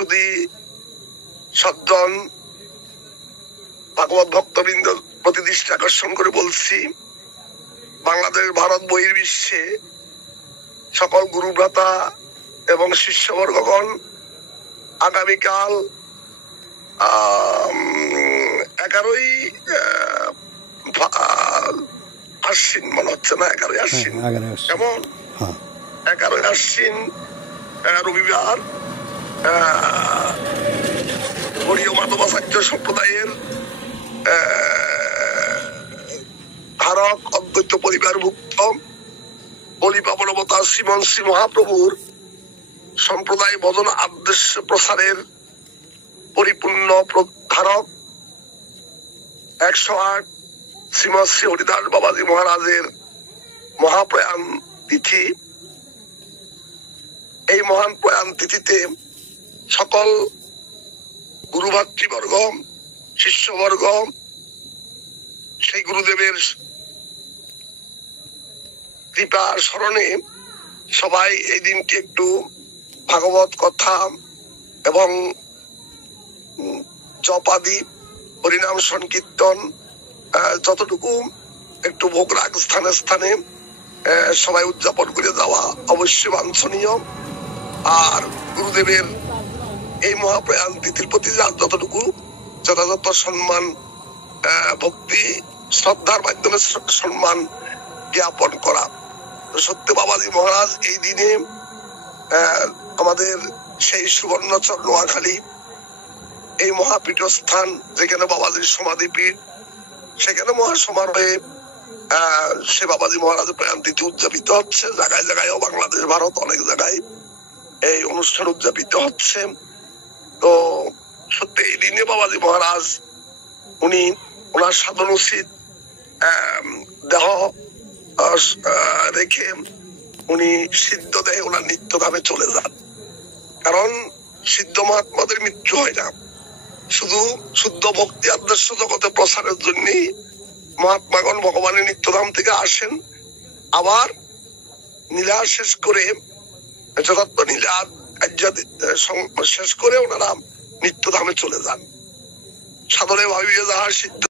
সুধী সজ্জন ভাগবত ভক্তবৃন্দ প্রতি দৃষ্টি আকর্ষণ করে বলছি, বাংলাদেশ, ভারত, বহির্বিশ্বে সকল গুরুভ্রাতা এবং শিষ্যবর্গগণ আগামীকাল 11ই আশ্বিন মনে হচ্ছে না, 11ই আশ্বিন কেমন, 11ই আশ্বিন রবিবার হরিয় মাধবাচার্য সম্প্রদায়ের ধারক অদ্বৈত পরিবারভুক্ত বলি পাবনবতার শ্রীমন শ্রী মহাপ্রভুর সম্প্রদায় ভজন আদর্শ প্রসারের পরিপূর্ণ ধারক 108 শ্রীমৎ শ্রী হরিদাস বাবাজি মহারাজের মহাপ্রয়াণ তিথি। এই মহান প্রয়াণ তিথিতে সকল গুরুভাতৃবর্গ, শিষ্যবর্গ সেই গুরুদেবের কৃপা স্মরণে সবাই এই দিনটি একটু ভাগবত কথা এবং জপাদি হরিনাম সংকীর্তন যতটুকু একটু ভোগ রাগ স্থানে স্থানে সবাই উদযাপন করে যাওয়া অবশ্যই বাঞ্ছনীয়। আর গুরুদেবের এই মহাপ্রয়াণ তিথির প্রতি যতটুকু যথাযথ সম্মান, ভক্তি শ্রদ্ধার মাধ্যমে সম্মান জ্ঞাপন করা। সত্যি বাবাজি মহারাজ এই দিনে আমাদের সেই সুবর্ণচর নোয়াখালী এই মহাপীঠস্থান যেখানে বাবাজির সমাধিপীঠ, সেখানে মহাসমারোহে সে বাবাজি মহারাজের প্রয়াণ তিথি উদযাপিত হচ্ছে। জায়গায় জায়গায় বাংলাদেশ, ভারত অনেক জায়গায় এই অনুষ্ঠান উদযাপিত হচ্ছে। তো সত্যি এই দিনে বাবাজি মহারাজ উনি ওনার সাধন উচিত দেহ রেখে উনি সিদ্ধ দেহে ওনার নিত্যধামে চলে যান। কারণ সিদ্ধ মহাত্মাদের মৃত্যু হয় না, শুধু শুদ্ধ ভক্তি আদর্শ জগতে প্রসারের জন্যই মহাত্মাগণ ভগবানের নিত্যধাম থেকে আসেন, আবার নীলা শেষ করে যথার্থ নীলা শেষ করে ওনারা নিত্যধামে চলে যান। সাধনে ভাবিয়ে যাহার সিদ্ধ